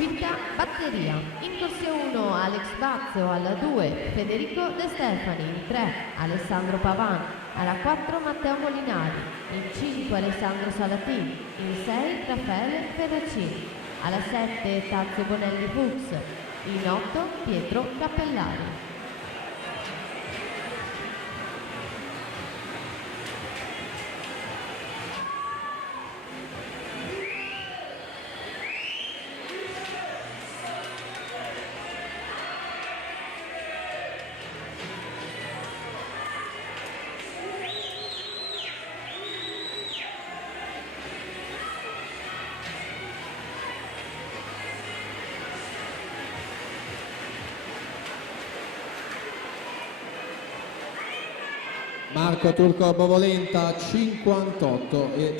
Quinta batteria. In corsia 1 Alex Bazzo, alla 2 Federico De Stefani, in 3 Alessandro Pavan, alla 4 Matteo Molinari, in 5 Alessandro Salatini, in 6 Raffaele Ferracini, alla 7 Tazio Bonelli Fuchs, in 8 Pietro Cappellari. Marco Turco Bovolenta 58 e